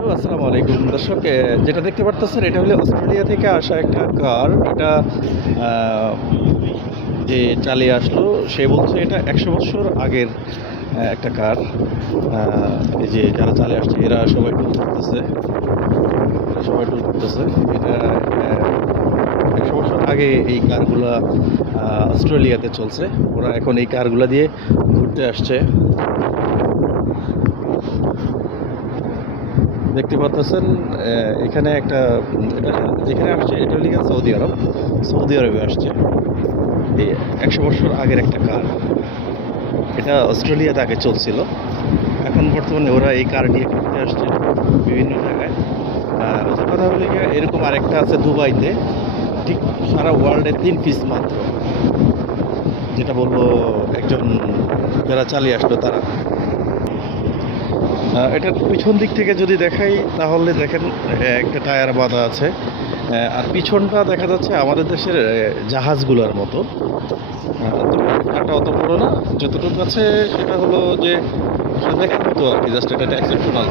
আসসালামু আলাইকুম দর্শক, যেটা দেখতে পারতেছেন এটা হলো অস্ট্রেলিয়া থেকে আসা একটা কার। এটা আহ, যে চালিয়ে আসলো সে বলছে এটা 100 বছর আগের একটা কার। এই যে যারা চালিয়ে আসছে এরা সবাই টুল করতেছে, এটা 100 বছর আগে এই কারগুলা অস্ট্রেলিয়াতে চলছে। ওরা এখন এই কারগুলা দিয়ে ঘুরতে আসছে। দেখতে পাচ্ছেন এখানে একটা এটা যেখানে আসছে এটা হলো গিয়ে সৌদি আরবে আসছে। এই 100 বছর আগের একটা কার, এটা অস্ট্রেলিয়াতে আগে চলছিল। এখন বর্তমানে ওরা এই কার নিয়ে ঘুরতে আসছে বিভিন্ন জায়গায়। ওদের কথা হলো গিয়ে এরকম আরেকটা আছে দুবাইতে, ঠিক সারা ওয়ার্ল্ডে 3 পিস মাত্র, যেটা বললো একজন যারা চালিয়ে আসলো তারা। এটার পিছন দিক থেকে যদি দেখাই তাহলে দেখেন একটা টায়ার বাঁধা আছে। আর পিছনটা দেখা যাচ্ছে আমাদের দেশের জাহাজগুলোর মতো। কারটা অত বড় না, যতটুকু আছে সেটা হলো যে দেখার মতো আর কি, জাস্ট এটা একটা এক্সেপশনাল।